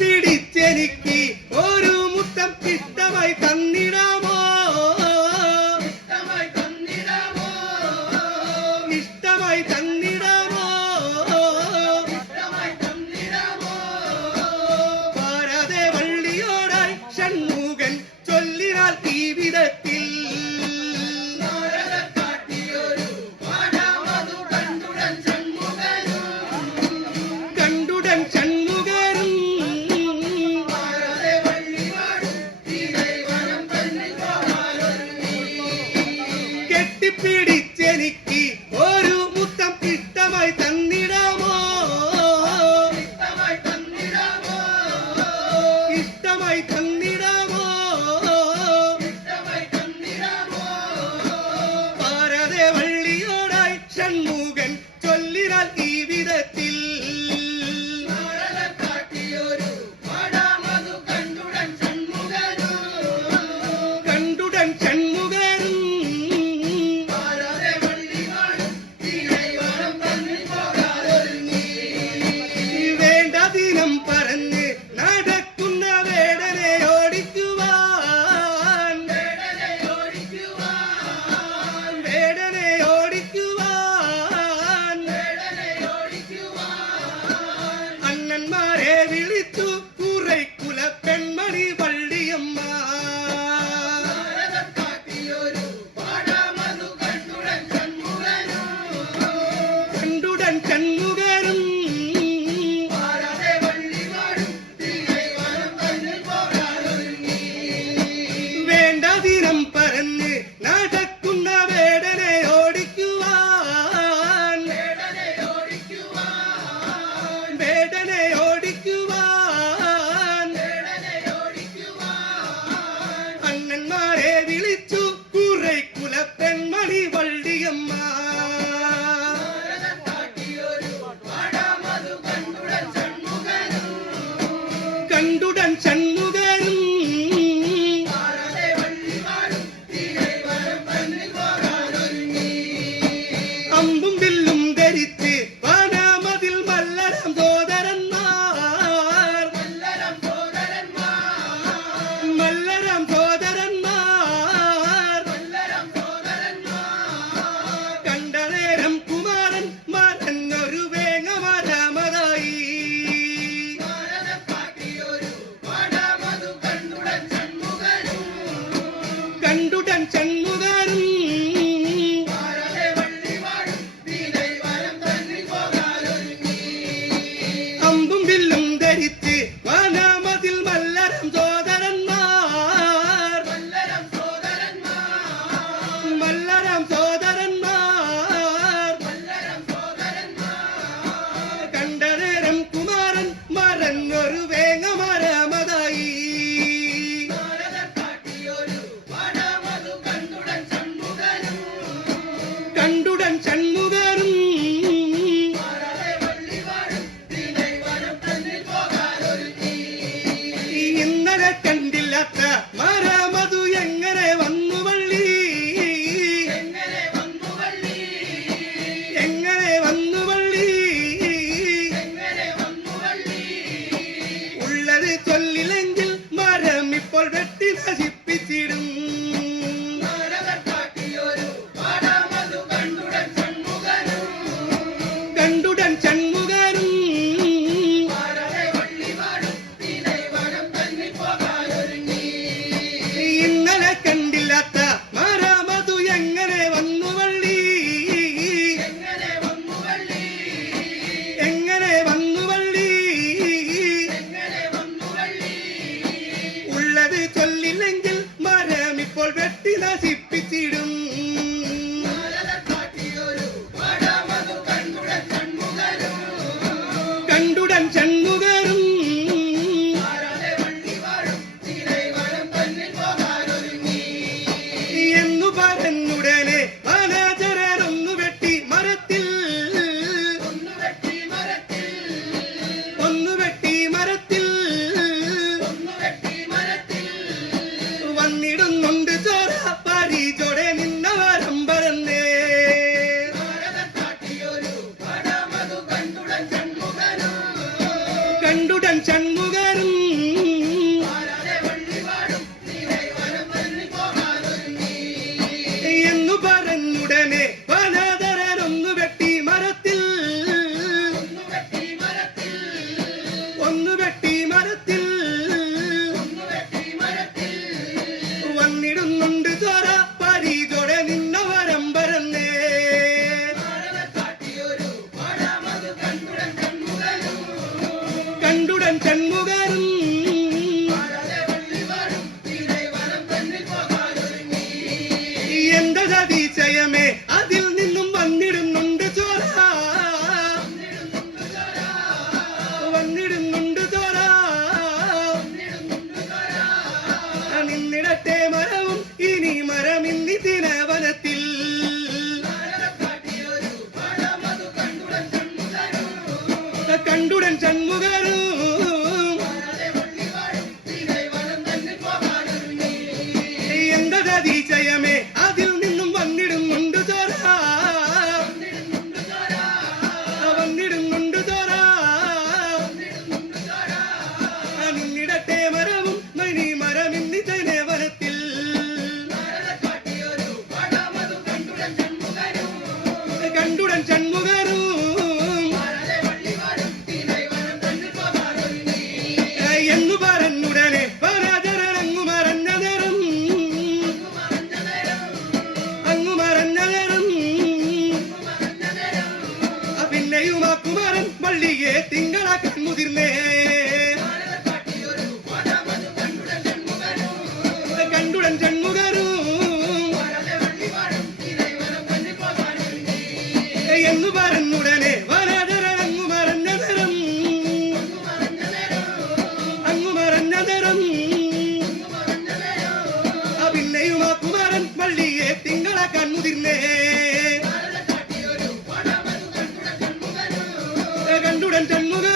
കെട്ടിപ്പിടിച്ചെനിക്ക് ഒരു മുത്തം ഇഷ്ടമായി തന്നിടാമോ ഇഷ്ടമായി തന്നിടാമോ പാരാതെ വള്ളിയോടായി ഷൺമുഖൻ ചൊല്ലിനാൽ ഈ വിധത്തിൽ കണ്ടുടൻ ഷൺമുഖനും കെട്ടിപ്പിടിച്ചെനിക്ക് ഒരു മുത്തം ഇഷ്ടമായി തന്നിടാമോ ഇഷ്ടമായി തന്നിടാമോ പാരാതെ വള്ളിയോടായി ഷൺമുഖൻ ചൊല്ലിനാൽ ഈ വിധത്തിൽ കണ്ടുടൻ ഷൺമുഖനും വേണ്ട ദിനം പറഞ്ഞ് നടക്കുന്ന വേടനെ ഓടിക്കുവാൻ വേടനെ ഓടിക്കുവാൻ അണ്ണന്മാരെ വിളിച്ചു കുറയ്ക്കുല പെൺമണി വള്ളിയമ്മ കണ്ടുടൻ ഷൺമുഖനും വേണ്ട ദിനം പറഞ്ഞ് നടക്കുന്ന വേടനെ ഓടിക്കുവാൻ വേടനെ ഓടിക്കുവാൻ അണ്ണന്മാരെ വിളിച്ചു കുറയ്ക്കുല പെൺമണി വള്ളിയമ്മ കണ്ടുടൻ ഷൺമുഖനും അമ്പും വില്ലും ധരിച്ച് വനമതിൽ മല്ലരം സോദരന്മാർ മല്ലരം സോദരന്മാർ കണ്ട നേരം കുമാരൻ മറഞ്ഞൊരു വേങ്ങ മരമതായി കണ്ടുടൻ ഷൺമുഖനും അമ്പും വില്ലും ധരിച്ച് വനമതിൽ മല്ലരം സോദരന്മാർ മല്ലരം സോദരന്മാർ കണ്ട നേരം കുമാരൻ മറഞ്ഞൊരു വേങ്ങ മരമതായി കണ്ടുടൻ ഷൺമുഖനും ഇന്നലെ കണ്ടില്ലാത്ത മരമതു എങ്ങനെ വന്നു വള്ളി എങ്ങനെ വന്നു വള്ളി ഉള്ളത് ചൊല്ലില്ലെങ്കിൽ മരം ഇപ്പോൾ വെട്ടി നശിപ്പിച്ചിടും കണ്ടുടൻ ഷൺമുഖനും ഇന്നലെ കണ്ടില്ലാത്ത മരമതു എങ്ങനെ വന്നു വള്ളി എങ്ങനെ വന്നു വള്ളി ഉള്ളത് ചൊല്ലില്ലെങ്കിൽ മരം ഇപ്പോൾ വെട്ടി നശിപ്പിച്ചിടും കണ്ടുടൻ ഷൺമുഖനും എന്നു പറഞ്ഞുടനെ വനചരനൊന്നു വെട്ടി മരത്തിൽ ഒന്നു വെട്ടി മരത്തിൽ വന്നിടുന്നുണ്ട് ചോര പരിചോടെ നിന്നവരം പറഞ്ഞേ കണ്ടുടൻ ഷൺമുഖനും കണ്ടുടൻ ഷൺമുഖരും എന്ത സതീശയമേ അതിൽ നിന്നും വന്നിടുന്നുണ്ട് ചോര വന്നിടുന്നുണ്ട് ചോര നിന്നിടത്തെ മരവും ഇനി മരമിന്നിതിന വനത്തിൽ കണ്ടുടൻ ഷൺമുഖരും എന്ത സതീശയമേ അതിൽ നിന്നും വന്നിടുന്നുണ്ട് ചോര വന്നിടുന്നുണ്ട് ചോര നിന്നിടത്തെ മരവും മനി മരമിന്നിതനെ വനത്തിൽ കണ്ടുടൻ ഷൺമുഖരും എന്നു പറഞ്ഞുടനെ വനചരണങ്ങു മറഞ്ഞ നേരം അങ്ങു മറഞ്ഞ നേരം പിന്നെയും ആ കുമാരൻ വള്ളിയെ തിങ്കളാക്കാൻ മുതിർന്നേ കണ്ടുടൻ ഷൺമുഖരും എന്നു പറഞ്ഞുടനെ വനചരണങ്ങു മറഞ്ഞ നേരം അങ്ങു മറഞ്ഞ നേരം പിന്നെയും ആ കുമാരൻ വള്ളിയെ തിങ്കളാക്കാൻ മുതിർന്നേ കണ്ടുടൻ ഷൺമുഖ